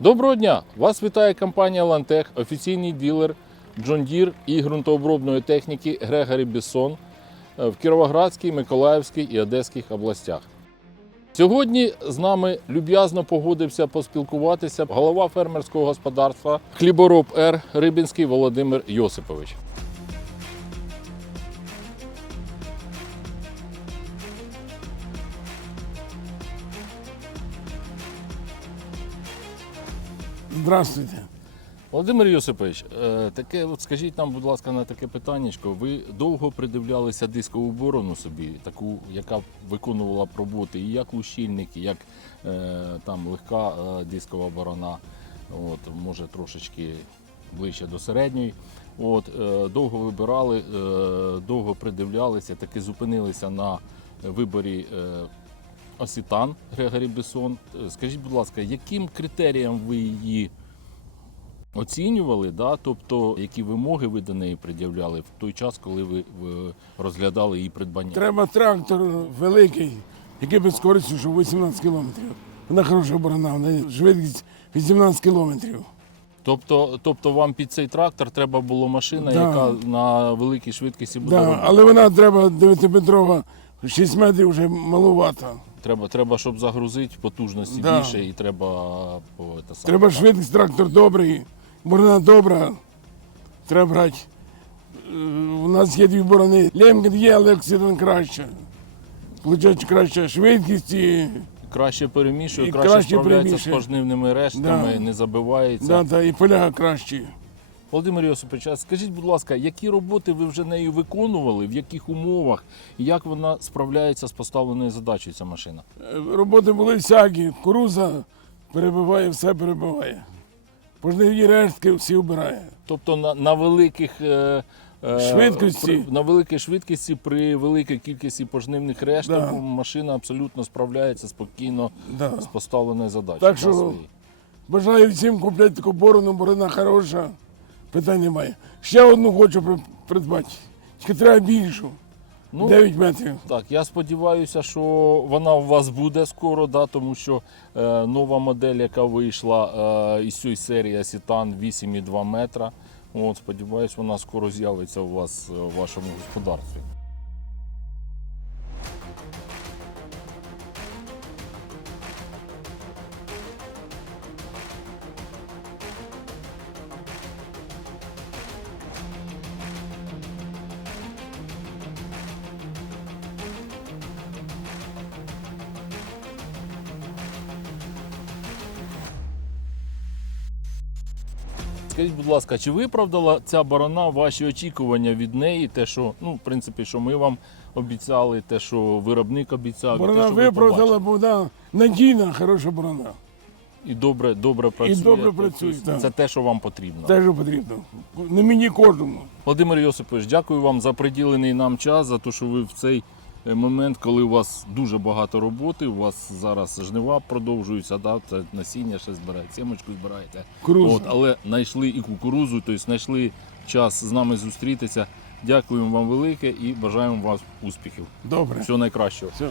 Доброго дня! Вас вітає компанія Лантех, офіційний ділер John Deere і ґрунтообробної техніки Грегорі Бессон е, в Кіровоградській, Миколаївській і Одеських областях. Сьогодні з нами люб'язно погодився поспілкуватися голова фермерського господарства Хлібороб Р Рибінський Володимир Йосипович. Здравствуйте. Володимир Йосипович, е, таке, от скажіть нам, будь ласка, на таке питаннячко. Ви довго придивлялися дискову борону собі, таку, яка виконувала б роботи і як лущильник, і як е, там легка е, дискова борона, от, може трошечки ближче до середньої. От, довго вибирали, довго придивлялися, таки зупинилися на виборі Осітан Грегорі Бессон. Е, Скажіть, будь ласка, яким критеріям ви її оцінювали, да? тобто які вимоги ви до неї пред'являли в той час, коли ви, розглядали її придбання? Треба трактор великий, який без скоростю, що 18 кілометрів. Вона хороша борона, вона швидкість 18 кілометрів. Тобто, тобто вам під цей трактор треба була машина, Да. яка на великій швидкості буде Да, але вона треба 9-метрова, 6 метрів вже маловато. Треба, треба, щоб загрузити потужності Да. більше, і треба по те саме. Треба швидкість, трактор добрий, борона добра. Треба брати. Е, У нас є дві борони. Лемкін є, але Оксидон краще. Получається краща швидкість і краще перемішує, І краще, краще справляється перемішує. з пожнивними рештками, Да. не забивається. да, та, і поля кращі. Володимир Йосипович, а скажіть, будь ласка, які роботи ви вже нею виконували, в яких умовах, і як вона справляється з поставленою задачею ця машина? Е, Роботи були всякі. Кукуруза перебиває, все перебиває. Пожнивні рештки всі вбирає. Тобто на, на великих е, е, Швидкості. при- на великій швидкості при великій кількості пожнивних решток Да. машина абсолютно справляється спокійно Да. з поставленою задачею. Так що- Бажаю всім купляти таку борону, борона хороша. Питань немає. Ще одну хочу придбати. Тільки треба більшу. Ну, 9 метрів. Так, я сподіваюся, що вона у вас буде скоро, да, тому що е, нова модель, яка вийшла е, із цієї серії Сітан 8,2 метра. От, сподіваюсь, вона скоро з'явиться у вас е, в вашому господарстві. Скажіть, будь ласка, чи виправдала ця борона ваші очікування від неї? Те, що, ну, в принципі, що ми вам обіцяли, те, що виробник обіцяв, те, Борона що ви виправдала, побачили? бо вона надійна, хороша борона. і добре, добре працює. добре Тобто працює, Це так. те, що вам потрібно. Те, що потрібно. Не мені кожному. Володимир Йосипович, дякую вам за приділений нам час, за те, що ви в цей момент, коли у вас дуже багато роботи, у вас зараз жнива продовжуються, да, це насіння ще збирають, сімочку збираєте. От, але знайшли і кукурузу, тобто знайшли час з нами зустрітися. Дякуємо вам велике і бажаємо вам успіхів. Добре. Всього найкращого. Все.